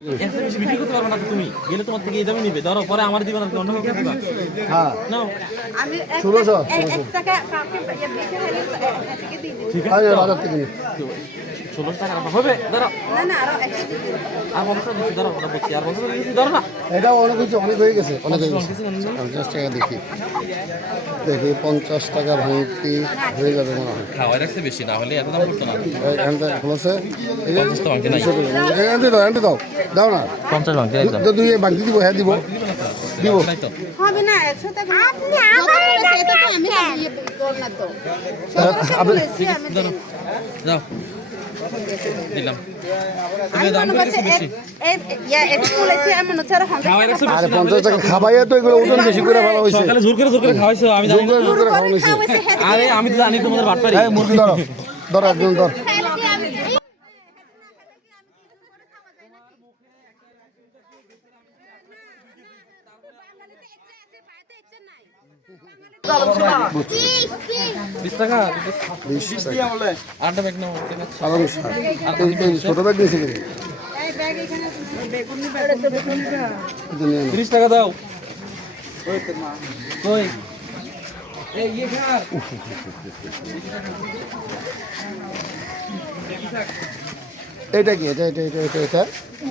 এসে বেশি বিক্রি করতে পারবে না তো তুমি গেলে তোমার থেকে এই দামে নিবে ধরো পরে আমার দিবে না অন্য কাউকে দিবা হ্যাঁ নাও আমি 1600 এক টাকা কাউকে বেশি হলে থেকে দিই ঠিক আরে আছে বাজার থেকে নিয়ে 16 টাকা হবে ধরো না না আরো 100 দিই আর বলছো দিছি ধরো ওটা বলছি আর বলছো দিছি ধরো না এটা অনেক কিছু অনেক হয়ে গেছে অনেক হয়ে গেছে 50 টাকা দেখি দেখি 50 টাকা ভাঙতি হয়ে যাবে মনে হয় খাওয়াই রাখছে বেশি না হলে এত দাম করতো না এখানটা খোলাছে এই যে 50 টাকা নাই এখানটা দাও দাও না 50 টাকা একদম দুই বাকি দিব হ্যাঁ দিব দিব নাই তো হবে না 100 টাকা আপনি আবার এটা তো আমি কর না তো আপনি ধরো যাও দিলাম তুমি আমি দাম মনে করে করছি বেশি এটা বলেছি আমি মনে হচ্ছে খাওয়াই রাখছে আরে 50 টাকা খাবাইয়া তো এগুলো ওজন বেশি করে ভালো হইছে সকালে জোর করে খাওয়াইছো আমি জানি না। জোর করে খাওয়ানো হইছে আরে আমি তো জানি তোমাদের বাটপারি এই মুরগি ধরো ধরো একজন ধর বিশ টাকা 20 টাকা আটটা ব্যাগ নাও ঠিক আছে আলাদা এই ছোট ব্যাগ নিয়েছি কিন্তু এই ব্যাগ এখানে বেগুন নিবা এটা নিয়ে নাও। 30 টাকা দাও কই এই ইয়ে খার এটা কি এটা এটা এটা এটা এটা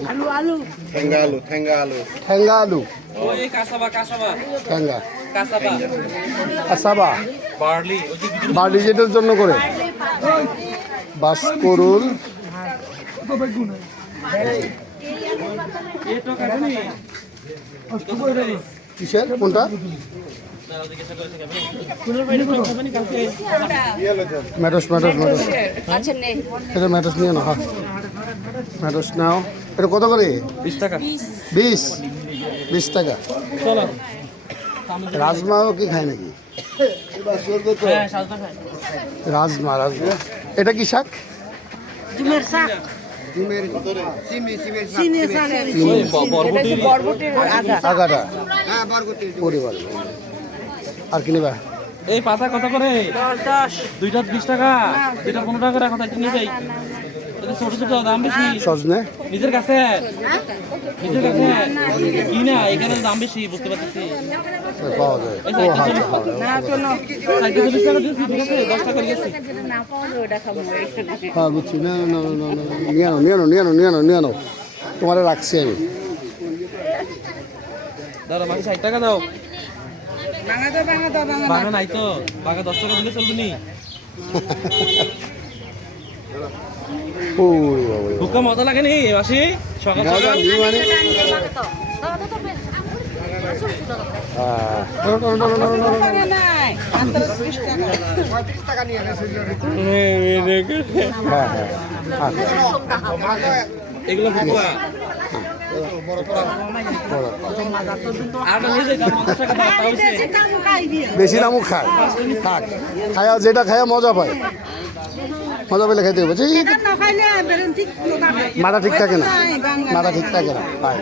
আলু আলু ঠেঙ্গা আলু ওই কাসাবা ঠেঙ্গা কাসাবা আসাবা বার্লি ওই যে ভিতরে বাড়ি যেটার জন্য করে বাস করুন এই তো কাটনি কিসের কোনটা ম্যাটস ম্যাটস ম্যাটস আচ্ছা নে এটা ম্যাটস নিয়ে নাও হ্যাঁ ম্যাটস নাও এটা কত করে 20 টাকা 20 টাকা চলো রাজমাও কি খায় নাকি হ্যাঁ সাজনা খাই রাজমা রাজমা এটা কি শাক ডিমের শাক সিমের শাক ওই বরবটি বরবটির আগা আগাটা পরিবার আর কি নেবা এই পাতা কত করে 10 দুইটা 20 টাকা দুইটা 15 টাকা রাখো তাই নিয়ে যাই এটা ছোট ছোট দাম বেশি সজনে নিজের কাছে কি না এখানে দাম বেশি বুঝতে পারতেছি পাওয়া যায় ও আচ্ছা না শোনো 40 টাকা দিয়েছি ঠিক আছে 10 টাকা দিয়েছি না পাওয়া ওটা খাবো হ্যাঁ বুঝছি না না না না না নিয়ে নাও তোমারে রাখছি আমি দাঁড়া মাকে 60 টাকা দাও বাঙা দাও বাগা নাই তো বাগা 10 টাকা দিলে চলবে নি ওরে বাবা হুক্কা মজা লাগে নি মাসি সকাল সকাল মানে নাই 30 টাকা হ্যাঁ হ্যাঁ এগুলো হুক্কা আর নিয়ে যাই 50 টাকা দাও তাও সে বেশি দামও খায় থাক খায়া যেটা খায়া মজা পায় মজা পেলে খাইতে হবে বুঝছি না খাইলে বেরেন ঠিক মাথা ঠিক থাকে না মাথা ঠিক থাকে না পায়।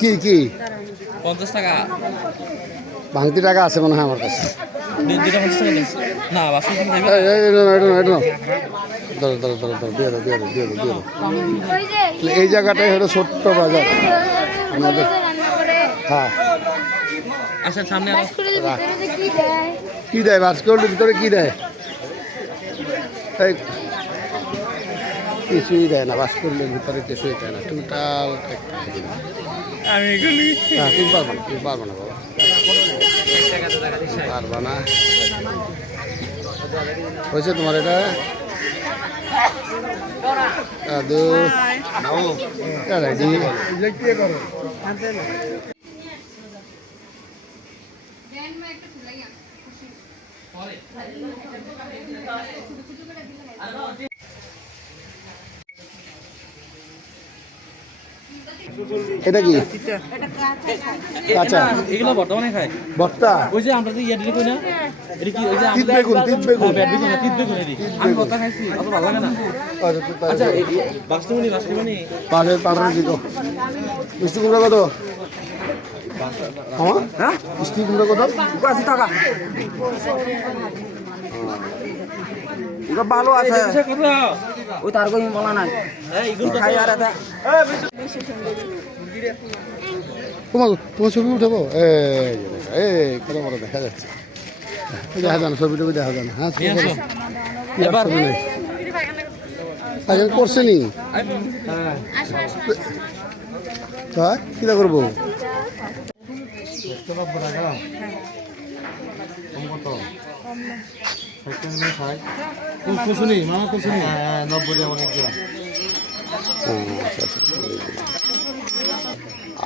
কি কি 50 টাকা ভাঙতি টাকা আছে মনে হয় আমার কাছে দুইটা 50 টাকা দিয়েছি না বাসন খাইবে এই, এই, এটা নাও, এটা নাও, এটা নাও। ধরো, ধরো, ধরো, ধরো, দিয়ে দাও, দিয়ে দাও, দিয়ে দাও, দিয়ে দাও। তাহলে এই জায়গাটাই হলো ছোট্ট বাজার আমাদের হ্যাঁ আচ্ছা সামনে আলো কি দেয় বাস্কেটের ভিতরে কি দেয় এই কিছুই দেয় না বাস্কেটের ভিতরে কিছুই দেয় না টোটাল আমি এগুলি হ্যাঁ তুমি পারবো না বাবা পারবা না হয়েছে তোমার এটা দাদু রেডি এটা কি আচ্ছা এগুলো বর্তমানে খায় ভর্তা ওই যে আমরা যে ইয়া দিলে কই না এটা কি ওই যে তিত বেগুন তিত বেগুন ব্যাট বেগুন তিত বেগুন এদি আমি বর্তা খাইছি অত ভালো লাগে না আচ্ছা বাস্তবনি পাশের পাশের দিকে মিষ্টি কুমড়া কত হ্যাঁ মিষ্টি কুমড়া কত 80 টাকা এটা ভালো আছে কত ওই তার কই বলা নাই খাই আর এটা তোমার তোমার ছবি উঠাবো এই কত বড় দেখা যাচ্ছে দেখা যান ছবি টবি দেখা যান হ্যাঁ ছবি নেই আগে করছে নি হ্যাঁ কিটা করবো কুসুনি মামা কুসুনি 90 টাকা অনেক দেওয়া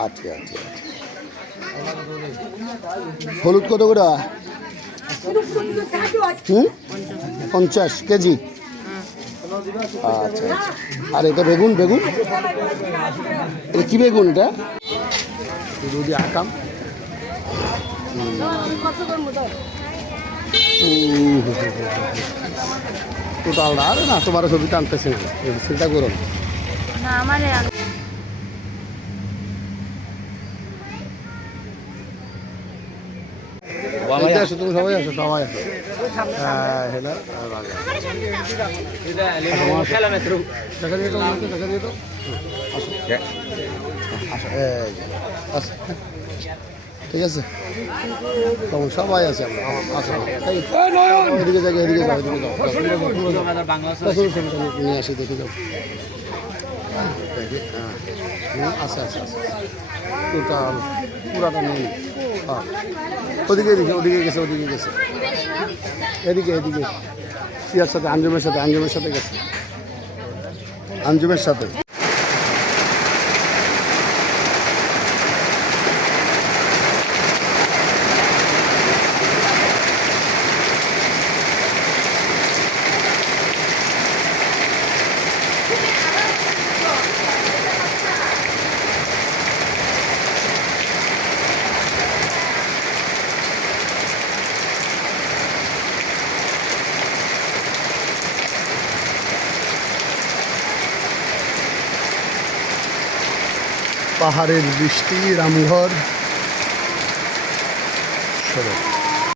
আচ্ছা হলুদ কত করে 50 কেজি আচ্ছা আর এটা বেগুন এটা কি বেগুন এটা যদি আকাম টোটাল আরে না তোমার ছবি টানতেছে না চিন্তা করো না আমার আসো তুমি সবাই আসো দেখা দিয়ে তো আসো ঠিক আছে তখন সবাই আছে আমরা আসো এদিকে যাও নিয়ে আসি দেখে যাও আচ্ছা টোটাল পুরাটা নেই হ্যাঁ ওদিকে গেছে এদিকে ইয়ার সাথে আঞ্জুমের সাথে গেছে আঞ্জুমের সাথে পাহাড়ের বৃষ্টি রামঘর সড়ক